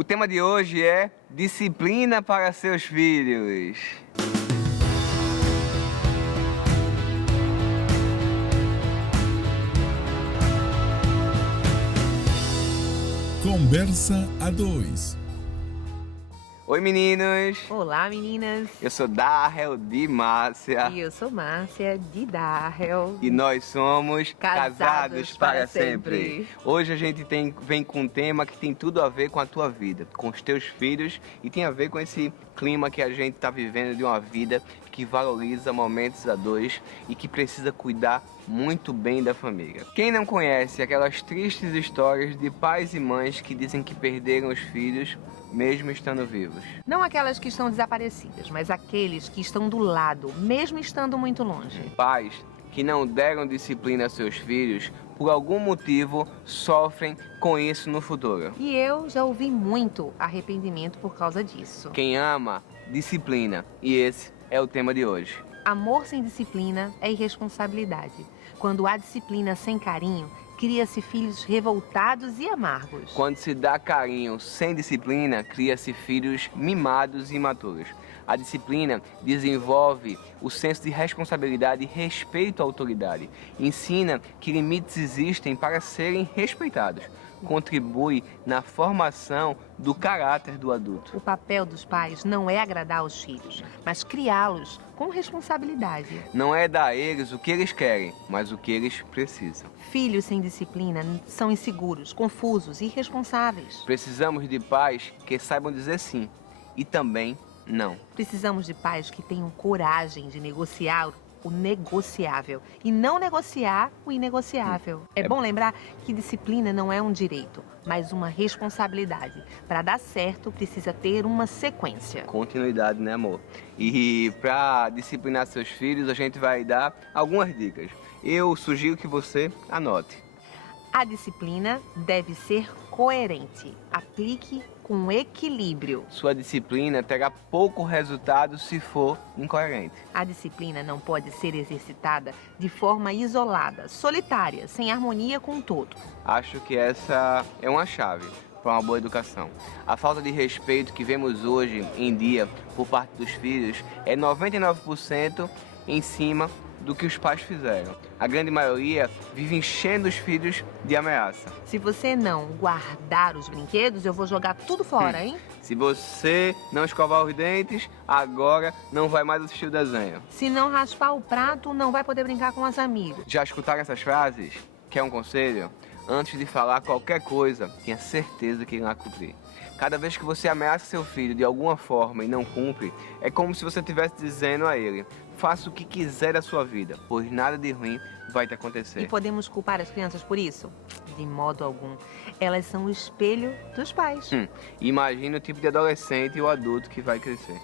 O tema de hoje é disciplina para seus filhos. Conversa a dois. Oi, meninos. Olá, meninas. Eu sou Darrell de Márcia. E eu sou Márcia de Darrell. E nós somos Casados para sempre. Hoje a gente vem com um tema que tem tudo a ver com a tua vida, com os teus filhos, e tem a ver com esse clima que a gente está vivendo de uma vida que valoriza momentos a dois e que precisa cuidar muito bem da família. Quem não conhece aquelas tristes histórias de pais e mães que dizem que perderam os filhos mesmo estando vivos? Não aquelas que estão desaparecidas, mas aqueles que estão do lado, mesmo estando muito longe. Pais que não deram disciplina a seus filhos, por algum motivo, sofrem com isso no futuro. E eu já ouvi muito arrependimento por causa disso. Quem ama, disciplina. E esse é o tema de hoje. Amor sem disciplina é irresponsabilidade. Quando há disciplina sem carinho, cria-se filhos revoltados e amargos. Quando se dá carinho sem disciplina, cria-se filhos mimados e imaturos. A disciplina desenvolve o senso de responsabilidade e respeito à autoridade. Ensina que limites existem para serem respeitados. Contribui na formação do caráter do adulto. O papel dos pais não é agradar aos filhos, mas criá-los com responsabilidade. Não é dar a eles o que eles querem, mas o que eles precisam. Filhos sem disciplina são inseguros, confusos e irresponsáveis. Precisamos de pais que saibam dizer sim e também não. Precisamos de pais que tenham coragem de negociar o negociável e não negociar o inegociável. É bom lembrar que disciplina não é um direito, mas uma responsabilidade. Para dar certo, precisa ter uma sequência. Continuidade, né, amor? E para disciplinar seus filhos, a gente vai dar algumas dicas. Eu sugiro que você anote. A disciplina deve ser coerente. Aplique com equilíbrio. Sua disciplina terá pouco resultado se for incoerente. A disciplina não pode ser exercitada de forma isolada, solitária, sem harmonia com o todo. Acho que essa é uma chave para uma boa educação. A falta de respeito que vemos hoje em dia por parte dos filhos é 99% em cima do que os pais fizeram. A grande maioria vive enchendo os filhos de ameaça. Se você não guardar os brinquedos, eu vou jogar tudo fora, hein? Se você não escovar os dentes, agora não vai mais assistir o desenho. Se não raspar o prato, não vai poder brincar com as amigas. Já escutaram essas frases? Quer um conselho? Antes de falar qualquer coisa, tenha certeza que irá cumprir. Cada vez que você ameaça seu filho de alguma forma e não cumpre, é como se você estivesse dizendo a ele: faça o que quiser da sua vida, pois nada de ruim vai te acontecer. E podemos culpar as crianças por isso? De modo algum. Elas são o espelho dos pais. Imagina o tipo de adolescente ou adulto que vai crescer.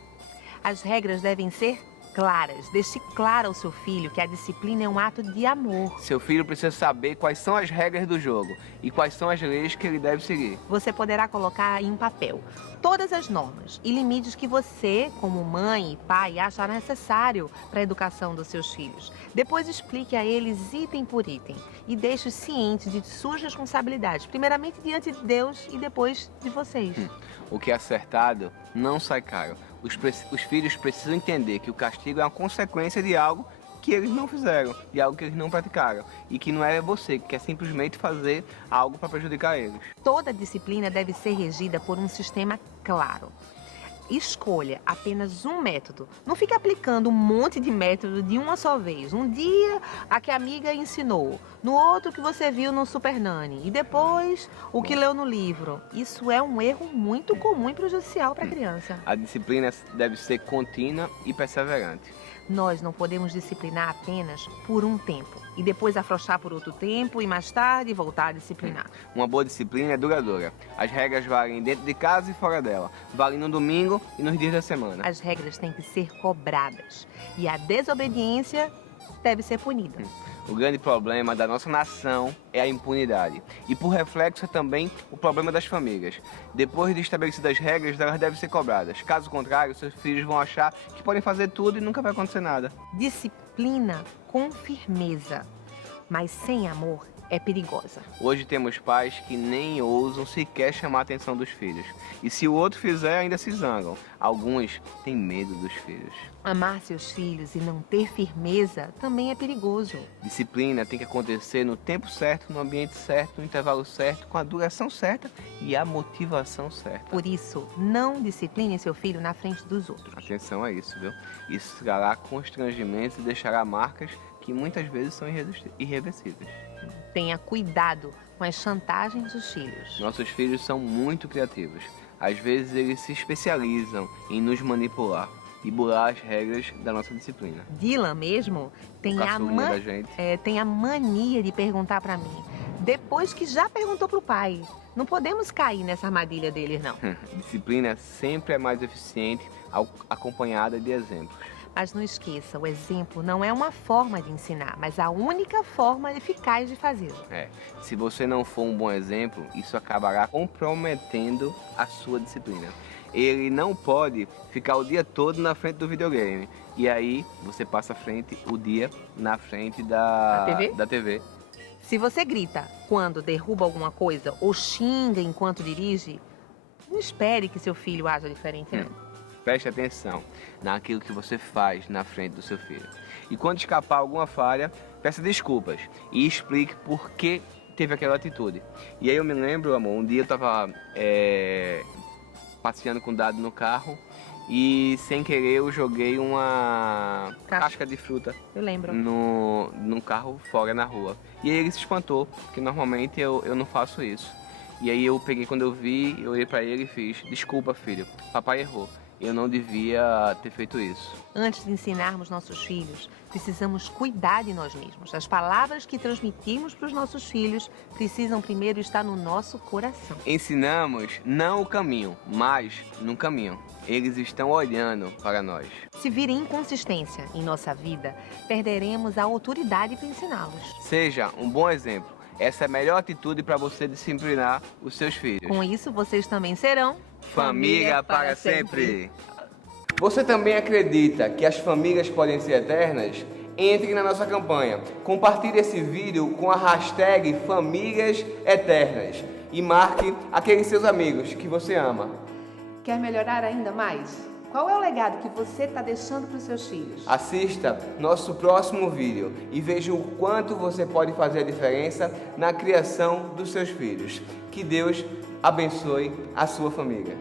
As regras devem ser claras. Deixe claro ao seu filho que a disciplina é um ato de amor. Seu filho precisa saber quais são as regras do jogo e quais são as leis que ele deve seguir. Você poderá colocar em papel todas as normas e limites que você, como mãe e pai, acha necessário para a educação dos seus filhos. Depois explique a eles item por item e deixe-os cientes de suas responsabilidades, primeiramente diante de Deus e depois de vocês. O que é acertado não sai caro. Os filhos precisam entender que o castigo é uma consequência de algo que eles não fizeram, de algo que eles não praticaram, e que não é você que quer simplesmente fazer algo para prejudicar eles. Toda disciplina deve ser regida por um sistema claro. Escolha apenas um método. Não fique aplicando um monte de método de uma só vez. Um dia a que a amiga ensinou, no outro que você viu no Super Nanny e depois o que leu no livro. Isso é um erro muito comum e prejudicial para a criança. A disciplina deve ser contínua e perseverante. Nós não podemos disciplinar apenas por um tempo e depois afrouxar por outro tempo e mais tarde voltar a disciplinar. Uma boa disciplina é duradoura. As regras valem dentro de casa e fora dela. Valem no domingo e nos dias da semana. As regras têm que ser cobradas e a desobediência deve ser punida. O grande problema da nossa nação é a impunidade. E por reflexo é também o problema das famílias. Depois de estabelecidas as regras, elas devem ser cobradas. Caso contrário, seus filhos vão achar que podem fazer tudo e nunca vai acontecer nada. Disciplina com firmeza, mas sem amor é perigosa. Hoje temos pais que nem ousam sequer chamar a atenção dos filhos. E se o outro fizer, ainda se zangam. Alguns têm medo dos filhos. Amar seus filhos e não ter firmeza também é perigoso. Disciplina tem que acontecer no tempo certo, no ambiente certo, no intervalo certo, com a duração certa e a motivação certa. Por isso, não discipline seu filho na frente dos outros. Atenção a isso, viu? Isso trará constrangimentos e deixará marcas que muitas vezes são irreversíveis. Tenha cuidado com as chantagens dos filhos. Nossos filhos são muito criativos. Às vezes eles se especializam em nos manipular e burlar as regras da nossa disciplina. Dylan mesmo tem Caçulinha da gente. tem a mania de perguntar pra mim, depois que já perguntou pro pai. Não podemos cair nessa armadilha deles, não. Disciplina sempre é mais eficiente acompanhada de exemplos. Mas não esqueça, o exemplo não é uma forma de ensinar, mas a única forma eficaz de fazê-lo. Se você não for um bom exemplo, isso acabará comprometendo a sua disciplina. Ele não pode ficar o dia todo na frente do videogame. E aí você passa o dia na frente da TV. Se você grita quando derruba alguma coisa ou xinga enquanto dirige, não espere que seu filho haja diferente, não. Preste atenção naquilo que você faz na frente do seu filho. E quando escapar alguma falha, peça desculpas e explique por que teve aquela atitude. E aí eu me lembro, amor, um dia eu estava passeando com o Dado no carro e sem querer eu joguei uma casca de fruta. Eu lembro. No carro fora na rua. E aí ele se espantou, porque normalmente eu não faço isso. E aí eu peguei, quando eu vi, eu olhei pra ele e fiz: desculpa, filho, papai errou. Eu não devia ter feito isso. Antes de ensinarmos nossos filhos, precisamos cuidar de nós mesmos. As palavras que transmitimos para os nossos filhos precisam primeiro estar no nosso coração. Ensinamos não o caminho, mas no caminho. Eles estão olhando para nós. Se virem inconsistência em nossa vida, perderemos a autoridade para ensiná-los. Seja um bom exemplo. Essa é a melhor atitude para você disciplinar os seus filhos. Com isso, vocês também serão família para sempre. Você também acredita que as famílias podem ser eternas? Entre na nossa campanha. Compartilhe esse vídeo com a hashtag Famílias Eternas e marque aqueles seus amigos que você ama. Quer melhorar ainda mais? Qual é o legado que você está deixando para os seus filhos? Assista nosso próximo vídeo e veja o quanto você pode fazer a diferença na criação dos seus filhos. Que Deus abençoe a sua família.